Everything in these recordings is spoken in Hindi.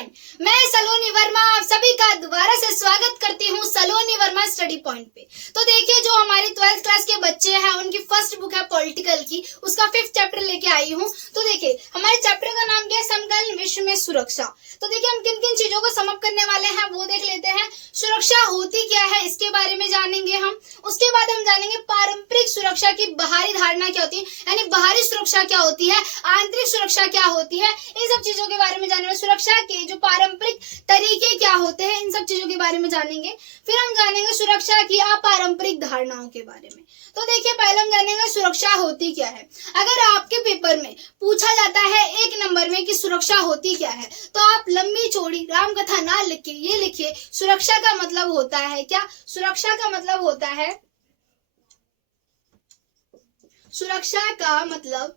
पॉइंट। मैं सलोनी वर्मा आप सभी का दोबारा से स्वागत करती हूँ सलोनी वर्मा स्टडी पॉइंट पे। तो देखिए, जो हमारी 12th क्लास के बच्चे हैं उनकी फर्स्ट बुक है पॉलिटिकल की, उसका 5th चैप्टर लेके आई हूँ। तो देखिए, हमारे चैप्टर का नाम क्या है, समकालीन विश्व में सुरक्षा। तो देखिए, हम किन किन चीजों को समअप करने वाले हैं वो देख लेते हैं। सुरक्षा होती क्या है इसके बारे में जानेंगे हम। उसके बाद हम जानेंगे पारंपरिक सुरक्षा की बाहरी धारणा क्या होती है, यानी बाहरी सुरक्षा क्या होती है, आंतरिक सुरक्षा क्या होती है, इन सब चीजों के बारे में जानेंगे। सुरक्षा के जो पारंपरिक तरीके क्या होते हैं, इन सब चीजों के बारे में जानेंगे। फिर हम जानेंगे सुरक्षा की अपारंपरिक धारणाओं के बारे में। तो देखिए, पहले हम जानेंगे सुरक्षा होती क्या है। अगर आपके पेपर में पूछा जाता है 1 नंबर में कि सुरक्षा होती क्या है, तो आप लंबी चौड़ी राम कथा ना लिख के ये लिखिए, सुरक्षा का मतलब होता है क्या। सुरक्षा का मतलब होता है, सुरक्षा का मतलब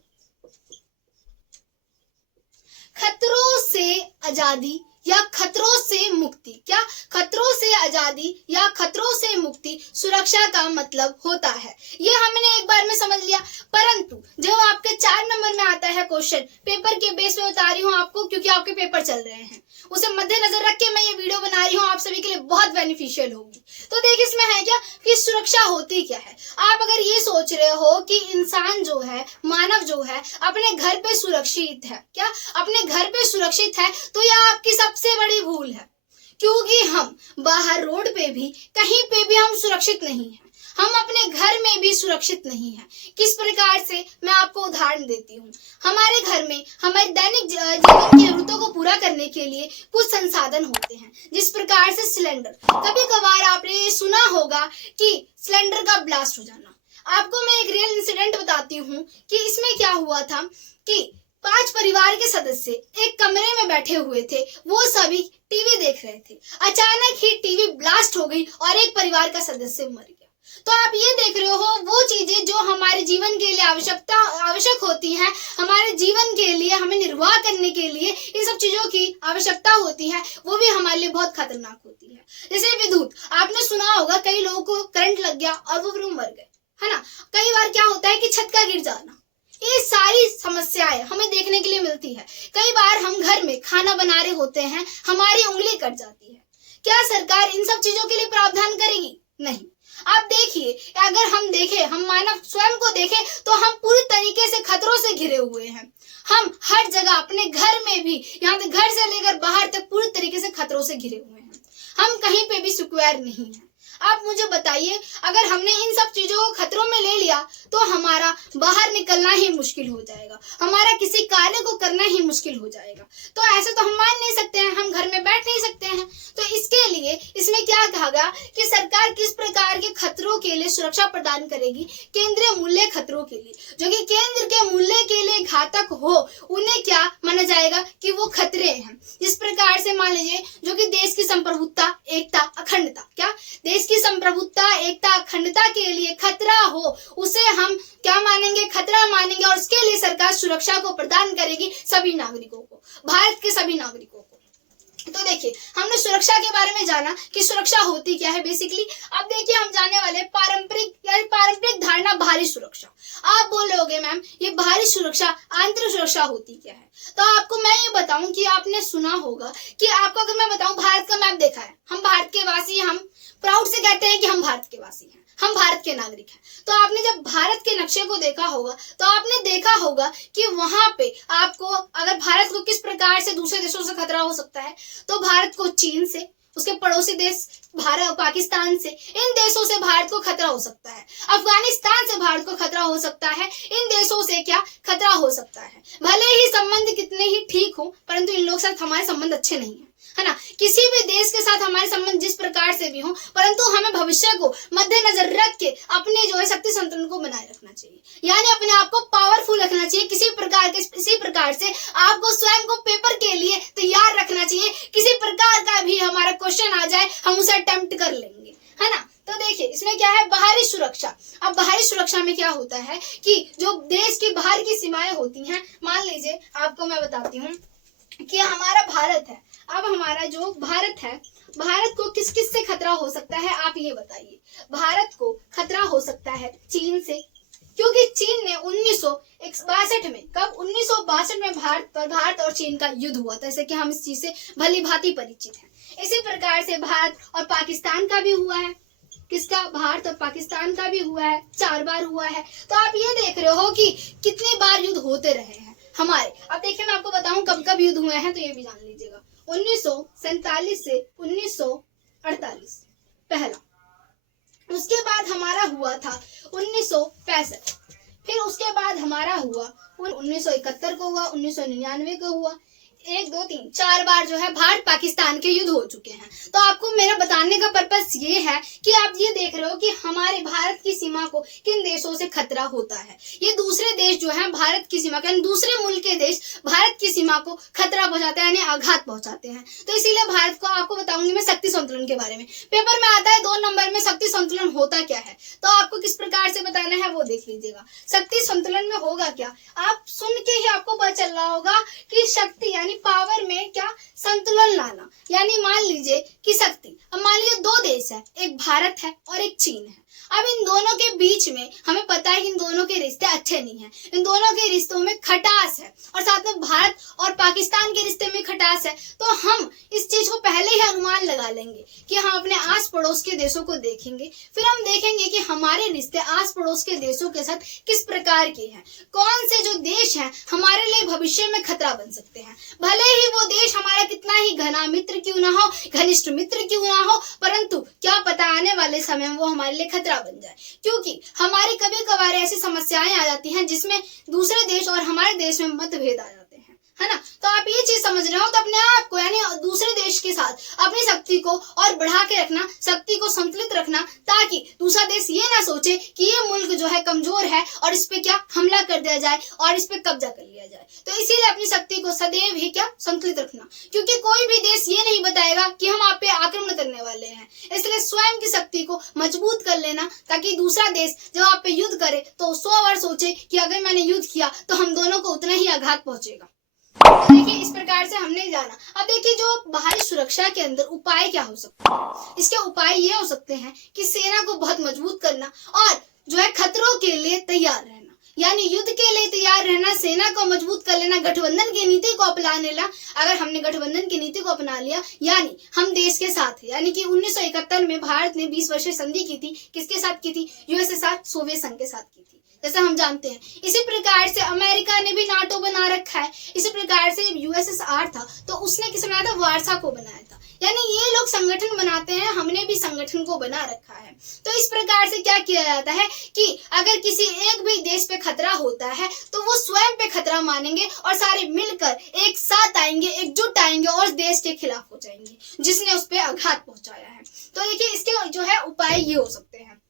खतरों से आजादी या खतरों से मुक्ति। क्या, खतरों से आजादी या खतरों से मुक्ति सुरक्षा का मतलब होता है। ये हमने एक बार में समझ लिया। परंतु जब आपके 4 नंबर में आता है क्वेश्चन, पेपर के बेस पे बता रही हूँ आपको, क्योंकि आपके पेपर चल रहे हैं, उसे मद्देनजर रख के मैं ये वीडियो बना रही हूँ, आप सभी के लिए बहुत बेनिफिशियल होगी। तो देखिए, इसमें है क्या कि सुरक्षा होती क्या है। आप अगर ये सोच रहे हो कि इंसान जो है, मानव जो है, अपने घर पे सुरक्षित है, क्या अपने घर पे सुरक्षित है, तो यह आपकी सबसे बड़ी भूल है। क्योंकि हम बाहर रोड पे भी, कहीं पे भी हम सुरक्षित नहीं हैं। हम अपने घर में भी सुरक्षित नहीं है। किस प्रकार से, मैं आपको उदाहरण देती हूँ। हमारे घर में हमारे दैनिक जीवन की जरूरतों को पूरा करने के लिए कुछ संसाधन होते हैं, जिस प्रकार से सिलेंडर। कभी कभार आपने सुना होगा कि सिलेंडर का ब्लास्ट हो जाना। आपको मैं एक रियल इंसिडेंट बताती हूँ कि इसमें क्या हुआ था कि 5 परिवार के सदस्य एक कमरे में बैठे हुए थे, वो सभी टीवी देख रहे थे। अचानक ही टीवी ब्लास्ट हो गई और एक परिवार का सदस्य मर गया। तो आप ये देख रहे हो, वो चीजें जो हमारे जीवन के लिए आवश्यक होती हैं, हमारे जीवन के लिए, हमें निर्वाह करने के लिए इन सब चीजों की आवश्यकता होती है, वो भी हमारे लिए बहुत खतरनाक होती है। जैसे विद्युत, आपने सुना होगा कई लोगों को करंट लग गया और वो मर गए, है ना। कई बार क्या होता है कि छत का गिर जाना, ये सारी समस्याएं हमें देखने के लिए मिलती है। कई बार हम घर में खाना बना रहे होते हैं, हमारी उंगली कट जाती है। क्या सरकार इन सब चीजों के लिए प्रावधान करेगी? नहीं। आप देखिए, अगर हम देखें, हम मानव स्वयं को देखें, तो हम पूरी तरीके से खतरों से घिरे हुए हैं। हम हर जगह, अपने घर में भी, यहाँ तक घर से लेकर बाहर तक पूरी तरीके से खतरों से घिरे हुए हैं। हम कहीं पे भी सिक्योर नहीं है। आप मुझे बताइए, अगर हमने इन सब चीजों को खतरों में ले लिया तो हमारा बाहर निकलना ही मुश्किल हो जाएगा, हमारा किसी कार्य को करना ही मुश्किल हो जाएगा। तो ऐसे तो हम मान नहीं सकते हैं, हम घर में बैठ नहीं सकते हैं। तो इसके लिए इसमें क्या कहा गया कि सरकार किस प्रकार के खतरों के लिए सुरक्षा प्रदान करेगी। केंद्रीय मूल्य खतरों के लिए, जो कि केंद्र के मूल्य के लिए घातक हो, उन्हें क्या माना जाएगा कि वो खतरे हैं। जिस प्रकार से मान लीजिए, जो कि देश की संप्रभुता, एकता, अखंडता, क्या देश की संप्रभुता, एकता, अखंडता के लिए खतरा हो, उसे हम क्या मानेंगे, खतरा मानेंगे। और उसके लिए सरकार सुरक्षा को प्रदान करेगी सभी नागरिकों को, भारत के सभी नागरिकों को। तो देखिए, हमने सुरक्षा के बारे में जाना कि सुरक्षा होती क्या है बेसिकली। अब देखिए, हम जाने वाले पारंपरिक धारणा बाहरी सुरक्षा। आप बोल रहे होगे मैम, ये बाहरी सुरक्षा, आंतरिक सुरक्षा होती क्या है। तो आपको मैं ये बताऊं कि आपने सुना होगा कि आपको अगर मैं बताऊं, भारत का मैप देखा है, हम भारत के वासी, हम प्राउड से कहते हैं कि हम भारत के वासी हैं, हम भारत के नागरिक हैं। तो आपने जब भारत के नक्शे को देखा होगा, तो आपने देखा होगा कि वहां पे आपको, अगर भारत को किस प्रकार से दूसरे देशों से खतरा हो सकता है, तो भारत को चीन से, उसके पड़ोसी देश भारत, पाकिस्तान से, इन देशों से भारत को खतरा हो सकता है। अफगानिस्तान से भारत को खतरा हो सकता है। इन देशों से क्या खतरा हो सकता है। भले ही संबंध कितने ही ठीक हो, परंतु इन लोगों के साथ हमारे संबंध अच्छे नहीं है, है ना। किसी भी देश के साथ हमारे संबंध जिस प्रकार से भी हो, परंतु हमें भविष्य को मद्देनजर रख के अपने जो है शक्ति संतुलन को बनाए रखना चाहिए, यानी अपने आप को पावरफुल रखना चाहिए। इसी प्रकार से आपको स्वयं को पेपर के लिए तैयार रखना चाहिए। किसी प्रकार का भी हमारा क्वेश्चन आ जाए, हम उसे अटेम्प्ट कर लेंगे, है ना। तो देखिए, इसमें क्या है, बाहरी सुरक्षा। अब बाहरी सुरक्षा में क्या होता है कि जो देश की बाहर की सीमाएं होती हैं, मान लीजिए आपको मैं बताती हूँ कि हमारा भारत है। अब हमारा जो भारत है, भारत को किस किस से खतरा हो सकता है, आप ये बताइए। भारत को खतरा हो सकता है चीन से, क्योंकि चीन ने 1962 में, कब 1962 में भारत और चीन का युद्ध हुआ था, जैसे कि हम इस चीज से भली भांति परिचित हैं। इसी प्रकार से भारत और पाकिस्तान का भी हुआ है। किसका? भारत और पाकिस्तान का भी हुआ है, 4 बार हुआ है। तो आप ये देख रहे हो कि कितने बार युद्ध होते रहे हैं हमारे। अब देखिए मैं आपको बताऊं कब कब युद्ध हुए हैं, तो ये भी जान लीजिएगा। 1947 से 1948 पहला, उसके बाद हमारा हुआ था 1965, फिर उसके बाद हमारा हुआ 1971 को हुआ, 1999 को हुआ, 1 2 3 4 बार जो है भारत पाकिस्तान के युद्ध हो चुके हैं। तो आपको मेरा बताने का पर्पस ये है कि आप ये देख रहे हो कि हमारे भारत की सीमा को किन देशों से खतरा होता है। ये दूसरे देश जो है भारत की सीमा के, दूसरे मुल्क के देश भारत की सीमा को खतरा पहुंचाते हैं, यानी आघात पहुंचाते हैं। तो इसीलिए भारत को आपको बताऊंगी मैं शक्ति संतुलन के बारे में। पेपर में आता है 2 नंबर में शक्ति संतुलन होता क्या है, तो आपको किस प्रकार से बताना है वो देख लीजिएगा। शक्ति संतुलन में होगा क्या, आप सुन के ही आपको पता चल रहा होगा कि शक्ति यानी पावर में क्या संतुलन लाना। यानी मान लीजिए कि शक्ति, अब मान लीजिए 2 देश है, एक भारत है और एक चीन है। अब इन दोनों के बीच में हमें पता है कि इन दोनों के रिश्ते अच्छे नहीं हैं, इन दोनों के रिश्तों में खटास है, और साथ में भारत और पाकिस्तान के रिश्ते में खटास है। तो हम इस चीज को पहले ही अनुमान लगा लेंगे कि हम अपने आस पड़ोस के देशों को देखेंगे, फिर हम देखेंगे कि हमारे रिश्ते आस पड़ोस के देशों के साथ किस प्रकार के हैं, कौन से जो देश हैं हमारे लिए भविष्य में खतरा बन सकते हैं। भले ही वो देश हमारा कितना ही घना मित्र क्यों ना हो, घनिष्ठ मित्र क्यों ना हो, परंतु क्या पता आने वाले समय में वो हमारे लिए खतरा बन जाए। क्योंकि हमारी कभी कभार ऐसी समस्याएं आ जाती हैं जिसमें दूसरे देश और हमारे देश में मतभेद आ जाते हैं, है ना। तो आप ये चीज समझ रहे हो, तो अपने आप को यानी दूसरे देश के साथ अपनी शक्ति को और बढ़ा के रखना, शक्ति को संतुलित रखना, ताकि दूसरा देश ये ना सोचे कि ये मुल्क जो है कमजोर है और इस पे क्या हमला कर दिया जाए और इस पे कब्जा कर लिया जाए। तो इसीलिए अपनी शक्ति को सदैव ही क्या संतुलित रखना, क्योंकि कोई भी देश ये नहीं बताएगा कि हम आप पे आक्रमण करने वाले हैं। इसलिए स्वयं की शक्ति को मजबूत कर लेना, ताकि दूसरा देश जब आप पे युद्ध करे तो 100 बार सोचे कि अगर मैंने युद्ध किया तो हम दोनों को उतना ही आघात पहुंचेगा। तो देखिए इस प्रकार से हमने जाना। अब देखिए जो बाहरी सुरक्षा के अंदर उपाय क्या हो सकते हैं, इसके उपाय ये हो सकते हैं कि सेना को बहुत मजबूत करना और जो है खतरों के लिए तैयार रहना, यानी युद्ध के लिए तैयार रहना, सेना को मजबूत कर लेना, गठबंधन की नीति को अपना लेना। अगर हमने गठबंधन की नीति को अपना लिया, यानी हम देश के साथ, यानी कि 1971 में भारत ने 20 वर्षीय संधि की थी, किसके साथ की थी? यूएसए साथ, सोवियत संघ के साथ की थी, जैसा हम जानते हैं। इसी प्रकार से अमेरिका ने भी नाटो बना रखा है। इसी प्रकार से यूएसएसआर था तो उसने किसे बनाया था? वार्सा को बनाया था। यानी ये लोग संगठन बनाते हैं, हमने भी संगठन को बना रखा है। तो इस प्रकार से क्या किया जाता है कि अगर किसी एक भी देश पे खतरा होता है तो वो स्वयं पे खतरा मानेंगे और सारे मिलकर एक साथ आएंगे, एकजुट आएंगे और देश के खिलाफ हो जाएंगे जिसने उस पर आघात पहुंचाया है। तो देखिए इसके जो है उपाय ये हो सकते हैं।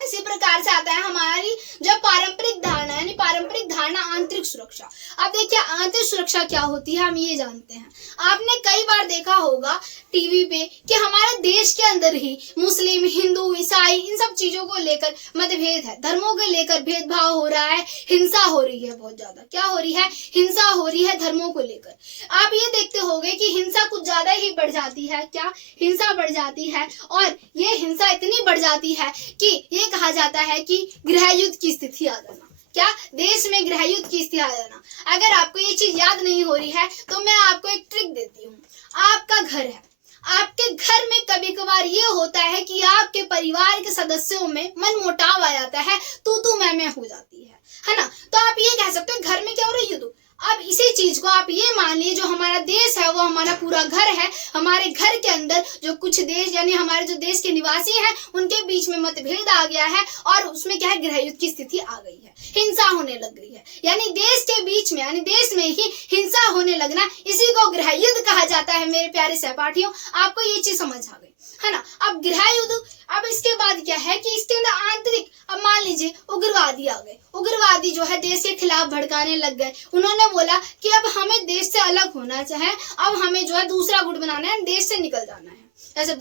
इसी प्रकार से आता है हमारी जो पारंपरिक धारणा, यानी पारंपरिक धारणा आंतरिक सुरक्षा। अब देखिए आंतरिक सुरक्षा क्या होती है हम ये जानते हैं। आपने कई बार देखा होगा टीवी पे कि हमारे देश के अंदर ही मुस्लिम, हिंदू, ईसाई इन सब चीजों को लेकर मतभेद है, धर्मों को लेकर भेदभाव हो रहा है, हिंसा हो रही है बहुत ज्यादा। क्या हो रही है? हिंसा हो रही है धर्मों को लेकर। आप ये देखते होंगे कि हिंसा कुछ ज्यादा ही बढ़ जाती है। क्या? हिंसा बढ़ जाती है, और ये हिंसा इतनी बढ़ जाती है कि ये कहा जाता है कि गृह युद्ध की स्थिति आ जाना। क्या? देश में गृह युद्ध की स्थिति आ जाना। अगर आपको ये चीज याद नहीं हो रही है तो मैं आपको एक ट्रिक देती हूँ। आपका घर है, आपके घर में कभी कभार ये होता है कि आपके परिवार के सदस्यों में मनमुटाव आ जाता है, तू मैं हो जाती है ना। तो आप ये कह सकते हो घर में क्या हो रहा है? युद्ध। अब इसी चीज को आप ये मान लीजिए जो हमारा देश है वो हमारा पूरा घर है। हमारे घर के अंदर जो कुछ देश यानी हमारे जो देश के निवासी हैं उनके बीच में मतभेद आ गया है और उसमें क्या है? गृह युद्ध की स्थिति आ गई है, हिंसा होने लग गई है। यानी देश के बीच में यानी देश में ही हिंसा होने लगना, इसी को गृह युद्ध कहा जाता है। मेरे प्यारे सहपाठियों आपको ये चीज समझ आ गई है ना। अब गृह युद्ध, अब इसके बाद क्या है कि इसके अंदर आंतरिक, अब मान लीजिए उग्रवादी आ गए। उग्रवादी जो है देश के खिलाफ भड़काने लग गए। उन्होंने बोला कि अब हमें देश से अलग होना चाहिए, अब हमें जो है दूसरा गुट बनाना है, देश से निकल जाना है। जैसे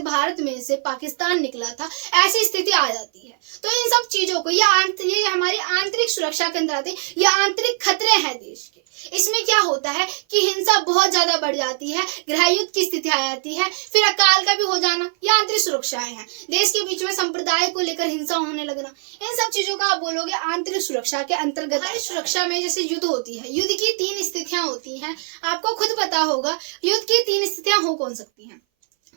भारत में से पाकिस्तान निकला था, ऐसी स्थिति आ जाती है। तो इन सब चीजों को ये हमारी आंतरिक सुरक्षा के अंदर आते हैं, ये आंतरिक खतरे हैं देश के। इसमें क्या होता है कि हिंसा बहुत ज्यादा बढ़ जाती है, गृह युद्ध की स्थिति आ जाती है, फिर अकाल का भी हो जाना, ये आंतरिक सुरक्षाएं हैं। देश के बीच में संप्रदाय को लेकर हिंसा होने लगना, इन सब चीजों का आप बोलोगे आंतरिक सुरक्षा के अंतर्गत। हमारी सुरक्षा में जैसे युद्ध होती है, युद्ध की 3 स्थितियां होती हैं, आपको खुद पता होगा युद्ध की 3 स्थितियां हो कौन सकती हैं।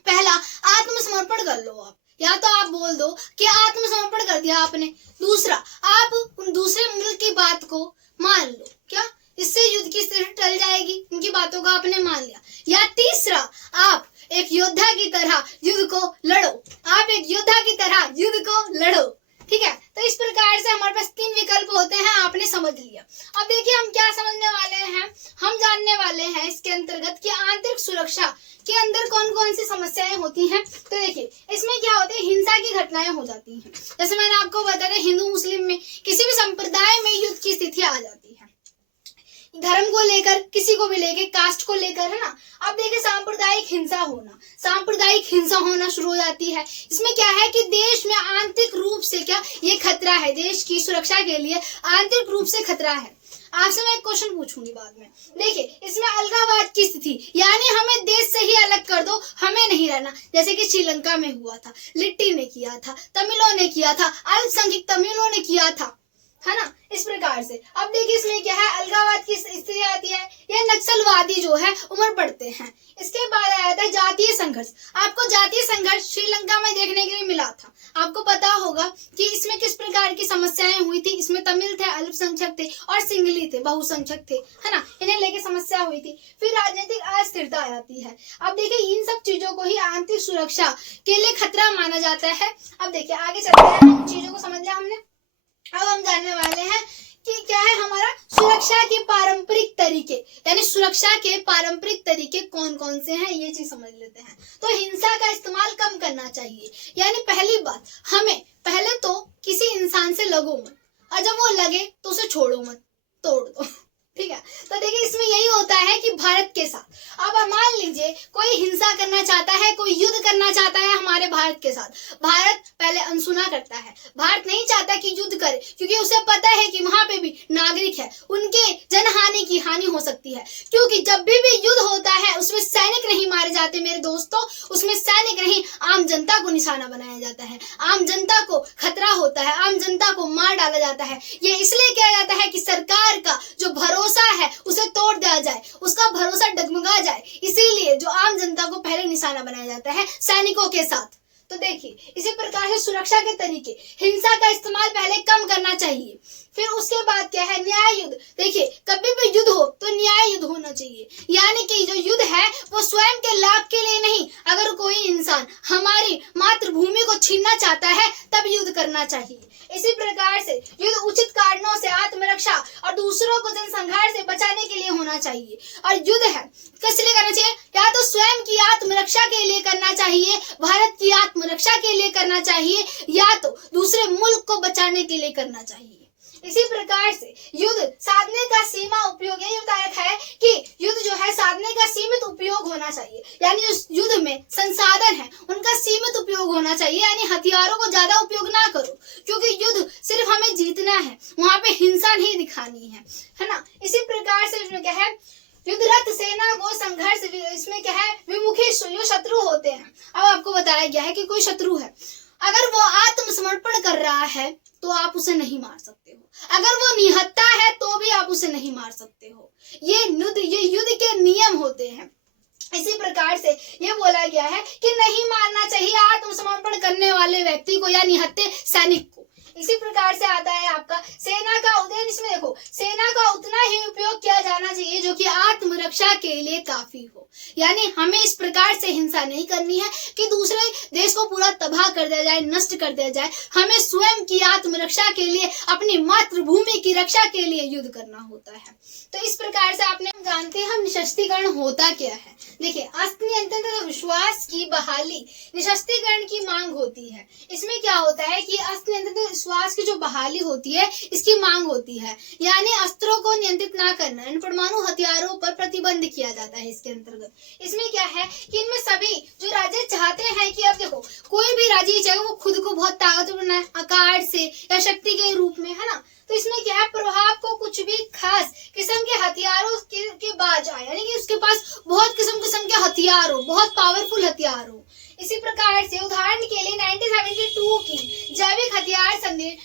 पहला, आत्मसमर्पण कर लो आप, या तो आप बोल दो कि आत्मसमर्पण कर दिया आपने। दूसरा, आप उन दूसरे मुल्क की बात को मान लो, क्या इससे युद्ध की स्थिति टल जाएगी, उनकी बातों को आपने मान लिया। या तीसरा, आप एक योद्धा की तरह युद्ध को लड़ो, आप एक योद्धा की तरह युद्ध को लड़ो, ठीक है। तो इस प्रकार से हमारे पास 3 विकल्प होते हैं, आपने समझ लिया। अब देखिए हम क्या समझने वाले हैं, हम जानने वाले हैं इसके अंतर्गत कि आंतरिक सुरक्षा के अंदर कौन कौन सी समस्याएं होती हैं। तो देखिए इसमें क्या होता है, हिंसा की घटनाएं हो जाती हैं। जैसे मैंने आपको बताया हिंदू मुस्लिम में किसी भी संप्रदाय में युद्ध की स्थिति आ जाती है, धर्म को लेकर, किसी को भी लेकर, कास्ट को लेकर, है ना। अब देखिए सांप्रदायिक हिंसा होना शुरू हो जाती है। इसमें क्या है कि देश में आंतरिक रूप से क्या ये खतरा है, देश की सुरक्षा के लिए आंतरिक रूप से खतरा है। आपसे मैं एक क्वेश्चन पूछूंगी बाद में। देखिए इसमें अलगाववाद की स्थिति, यानी हमें देश से ही अलग कर दो, हमें नहीं रहना, जैसे कि श्रीलंका में हुआ था, लिट्टी ने किया था, तमिलों ने किया था, अल्पसंख्यक तमिलों ने किया था, है ना। इस प्रकार से अब देखिए इसमें क्या है, अलगाववाद की स्थिति आती है, या नक्सलवादी जो है उमड़ पड़ते हैं। इसके बाद आया था जातीय संघर्ष। आपको जातीय संघर्ष श्रीलंका में देखने के लिए मिला था। आपको पता होगा कि इसमें किस प्रकार की समस्याएं हुई थी। इसमें तमिल थे, अल्पसंख्यक थे और सिंगली थे, बहुसंख्यक थे, है ना। इन्हें लेके समस्या हुई थी। फिर राजनीतिक अस्थिरता आ जाती है। अब देखिए इन सब चीजों को ही आंतरिक सुरक्षा के लिए खतरा माना जाता है। अब देखिए आगे चलते हैं, इन चीजों को समझ लिया हमने। अब हम जानने वाले हैं कि क्या है हमारा सुरक्षा के पारंपरिक तरीके, यानी सुरक्षा के पारंपरिक तरीके कौन कौन से हैं, ये चीज समझ लेते हैं। तो हिंसा का इस्तेमाल कम करना चाहिए, यानी पहली बात, हमें पहले तो किसी इंसान से लगो मत, और जब वो लगे तो उसे छोड़ो मत, तोड़ दो, ठीक है। तो देखिए इसमें यही होता है कि भारत के साथ, अब मान लीजिए कोई हिंसा करना चाहता है, कोई युद्ध करना चाहता है हमारे भारत के साथ, भारत पहले अनसुना करता है। भारत नहीं चाहता कि युद्ध करे, क्योंकि उसे पता है कि वहां पे भी नागरिक है, उनके जनहानि की हानि हो सकती है। क्योंकि जब भी युद्ध होता है उसमें सैनिक नहीं मारे जाते मेरे दोस्तों, उसमें सैनिक नहीं, आम जनता को निशाना बनाया जाता है, आम जनता को खतरा होता है, आम जनता को मार डाला जाता है। ये इसलिए किया जाता है कि सरकार का जो भरोसा है उसे तोड़ दिया जाए, उसका भरोसा डगमगा जाए, इसीलिए जो आम जनता को पहले निशाना बनाया जाता है सैनिकों के साथ। तो देखिए इसी प्रकार से सुरक्षा के तरीके, हिंसा का इस्तेमाल पहले कम करना चाहिए। फिर उसके बाद क्या है, न्याय युद्ध। देखिए कभी भी युद्ध हो तो न्याय युद्ध होना चाहिए, यानी कि जो युद्ध है वो स्वयं के लाभ के लिए नहीं। अगर कोई इंसान हमारी मातृभूमि को छीनना चाहता है तब युद्ध करना चाहिए। इसी प्रकार से युद्ध उचित कारणों से आत्मरक्षा और दूसरों को जनसंहार से बचाने के लिए होना चाहिए। और युद्ध है किस लिए करना चाहिए, या तो स्वयं की आत्मरक्षा के लिए करना चाहिए, भारत की आत्मरक्षा के लिए करना चाहिए, या तो दूसरे मुल्क को बचाने के लिए करना चाहिए। इसी प्रकार से युद्ध साधने का सीमा उपयोग, यही बता रखा है कि युद्ध जो है साधने का सीमित उपयोग होना चाहिए, यानी उस युद्ध में संसाधन है उनका सीमित उपयोग होना चाहिए, यानी हथियारों को ज्यादा उपयोग ना करो, क्योंकि युद्ध सिर्फ हमें जीतना है, वहां पे हिंसा नहीं दिखानी है ना। इसी प्रकार से इसमें क्या है, युद्धरत सेना को संघर्ष, इसमें क्या है, विमुखी जो शत्रु होते हैं। अब आपको बताया गया है कि कोई शत्रु है, अगर वो आत्मसमर्पण कर रहा है तो आप उसे नहीं मार सकते हो, अगर वो निहत्था है तो भी आप उसे नहीं मार सकते हो। ये युद्ध के नियम होते हैं। इसी प्रकार से ये बोला गया है कि नहीं मारना चाहिए आत्मसमर्पण करने वाले व्यक्ति को या निहत्थे सैनिक को। इसी प्रकार से आता है आपका सेना का उदयन। इसमें देखो सेना का उतना ही उपयोग किया जाना चाहिए जो कि आत्मरक्षा के लिए काफी हो, यानी हमें इस प्रकार से हिंसा नहीं करनी है कि दूसरे देश को पूरा तबाह कर दिया जाए, नष्ट कर दिया जाए। हमें स्वयं की आत्मरक्षा के लिए, अपनी मातृभूमि की रक्षा के लिए युद्ध करना होता है। तो इस प्रकार से आपने जानते हैं हम निशस्त्रीकरण होता क्या है। देखिए अस्त्र विश्वास की बहाली निशस्त्रीकरण की मांग होती है। इसमें क्या होता है कि अस्त्र विश्वास की जो बहाली होती है इसकी मांग होती है, यानी अस्त्रों को नियंत्रित ना करना, इन परमाणु हथियारों पर प्रतिबंध किया जाता है इसके अंतर्गत। इसमें क्या है कि इनमें सभी जो राज्य चाहते हैं कि अब देखो कोई भी राज्य चाहे वो खुद को बहुत ताकतवर बनाए आकार से या शक्ति के रूप में, है ना, तो इसमें क्या है, प्रभाव को कुछ भी खास किस्म के हथियारों के बाज आए, यानी कि उसके पास बहुत किस्म के हथियार हो, बहुत पावरफुल हथियार हो। इसी प्रकार से उदाहरण के लिए 1972 की जैविक हथियार संधि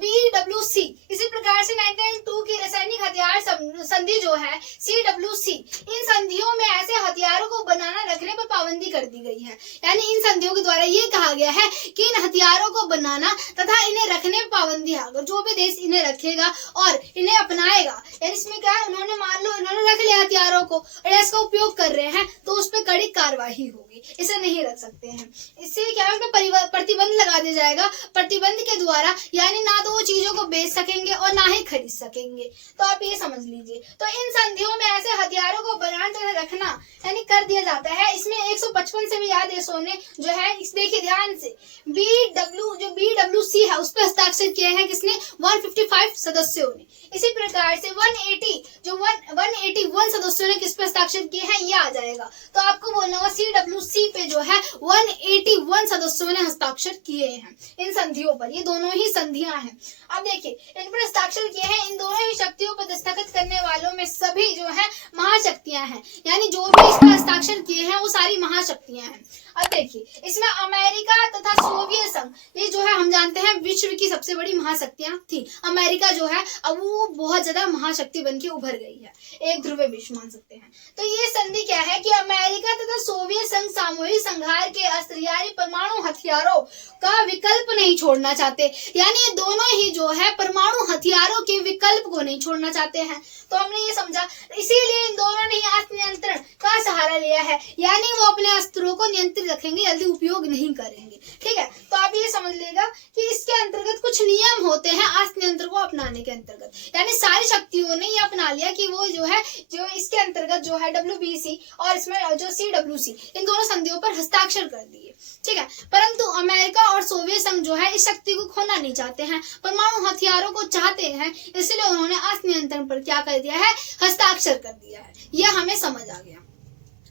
BWC, इसी प्रकार से 1992 की रासायनिक हथियार संधि जो है CWC, इन संधियों में ऐसे हथियारों को बनाना रखने पर पाबंदी कर दी गई है। यानी इन संधियों के द्वारा ये कहा गया है कि इन हथियारों को बनाना तथा इन्हें रखने में पाबंदी है। अगर जो भी देश इन्हें रखेगा और इन्हें अपनाएगा, यानी इसमें क्या है, उन्होंने मान लो इन्होंने रख लिया हथियारों को और इसका उपयोग कर रहे हैं, तो उस पर कड़ी कार्रवाई होगी, इसे नहीं रख सकते हैं। इससे क्या है, उन पर प्रतिबंध लगा दिया जाएगा। प्रतिबंध के द्वारा यानी ना तो वो चीजों को बेच सकेंगे और ना ही खरीद सकेंगे। तो आप ये समझ लीजिए। तो इन संधियों में ऐसे हथियारों को बनाना तथा रखना यानी कर दिया जाता है। इसमें 155 से भी ज्यादा देशों ने जो है, इस देखिए ध्यान से, BWC है उस पर हस्ताक्षर किए हैं किसने, 155 सदस्यों ने। इसी प्रकार से 181 सदस्यों ने किस पर हस्ताक्षर किए हैं, ये आ जाएगा। तो आपको बोलना होगा CWC पे जो है 181 सदस्यों ने हस्ताक्षर किए हैं इन संधियों पर। ये दोनों ही संधियां हैं। अब देखिए, इन पर हस्ताक्षर किए हैं, इन दोनों ही शक्तियों पर दस्तखत करने वालों में सभी जो है महाशक्तियां हैं, यानी जो भी इस पर हस्ताक्षर किए हैं वो सारी महाशक्तियां हैं। अब देखिए, इसमें अमेरिका तथा सोवियत संघ, ये जो है हम जानते हैं विश्व की सबसे बड़ी महाशक्तियां थी। अमेरिका जो है अब वो बहुत ज्यादा महाशक्ति बनके उभर गई है, एक ध्रुवीय विश्व मान सकते हैं। तो ये संधि क्या है कि अमेरिका तथा सोवियत संघ सामूहिक संहार के अस्त्र यानी परमाणु हथियारों का विकल्प नहीं छोड़ना चाहते, यानी ये दोनों ही जो है परमाणु हथियारों के विकल्प को नहीं छोड़ना चाहते हैं। तो हमने ये समझा, इसीलिए इन दोनों ने अस्त्र नियंत्रण का सहारा लिया है, यानी वो अपने अस्त्रों को नियंत्रित रखेंगे, जल्दी उपयोग नहीं करेंगे। ठीक है, तो आप ये समझ लेगा कि इसके अंतर्गत कुछ नियम होते हैं अस्त्र नियंत्रण को अपनाने के अंतर्गत, यानी सारी शक्तियों ने ये अपना लिया कि वो जो है, जो इसके अंतर्गत जो है WBC और इसमें जो CWC, इन दोनों संधियों पर हस्ताक्षर कर दिए। ठीक है, परंतु अमेरिका और सोवियत संघ जो है इस शक्ति को खोना नहीं चाहते हैं, परमाणु हथियारों को चाहते हैं, इसलिए उन्होंने अस्त्र नियंत्रण पर क्या कर दिया है, हस्ताक्षर कर दिया है। यह हमें समझ आ गया।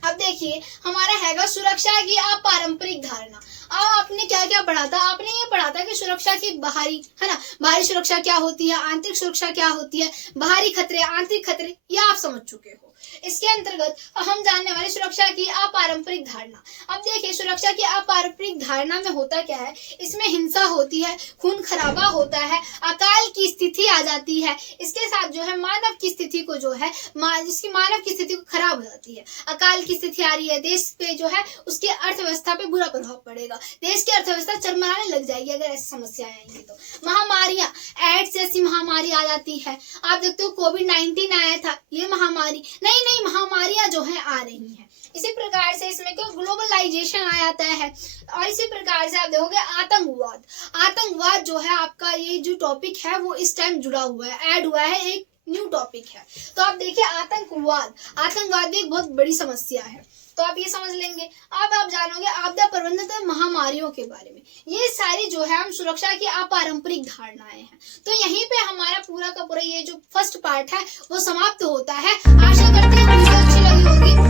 अब देखिए, हमारा हैगा सुरक्षा की अपारंपरिक धारणा। अब आपने क्या क्या पढ़ा था, आपने ये पढ़ा था कि सुरक्षा की बाहरी, है ना, बाहरी सुरक्षा क्या होती है, आंतरिक सुरक्षा क्या होती है, बाहरी खतरे, आंतरिक खतरे, ये आप समझ चुके हो। इसके अंतर्गत हम जानने वाले सुरक्षा की अपारंपरिक धारणा। अब देखिए, सुरक्षा की अपारंपरिक धारणा में होता क्या है, इसमें हिंसा होती है, खून खराबा होता है, अकाल की स्थिति आ जाती है, इसके साथ जो है मानव की स्थिति को जो है जिसकी मानव की स्थिति को खराब हो जाती है। अकाल की स्थिति आ रही है, देश पे जो है उसकी अर्थव्यवस्था पे बुरा प्रभाव पड़ेगा, देश की अर्थव्यवस्था चरमराने लग जाएगी अगर ऐसी समस्याएं आएंगी। तो महामारियां, एड्स जैसी महामारी आ जाती है। आप देखते हो कोविड-19 आया था, ये महामारी, नई महामारियां जो है आ रही हैं। इसी प्रकार से इसमें क्या ग्लोबलाइजेशन आ जाता है। और इसी प्रकार से आप देखोगे आतंकवाद जो है आपका, ये जो टॉपिक है वो इस टाइम जुड़ा हुआ है, ऐड हुआ है, एक न्यू टॉपिक है। तो आप देखिए, आतंकवाद भी एक बहुत बड़ी समस्या है। तो आप ये समझ लेंगे। अब आप जानोगे आपदा प्रबंधन तथा महामारियों के बारे में। ये सारी जो है हम सुरक्षा की अपारंपरिक धारणाएं हैं। तो यहीं पे हमारा पूरा का पूरा ये जो फर्स्ट पार्ट है वो समाप्त होता है। आशा करते हैं वीडियो अच्छी लगी होगी।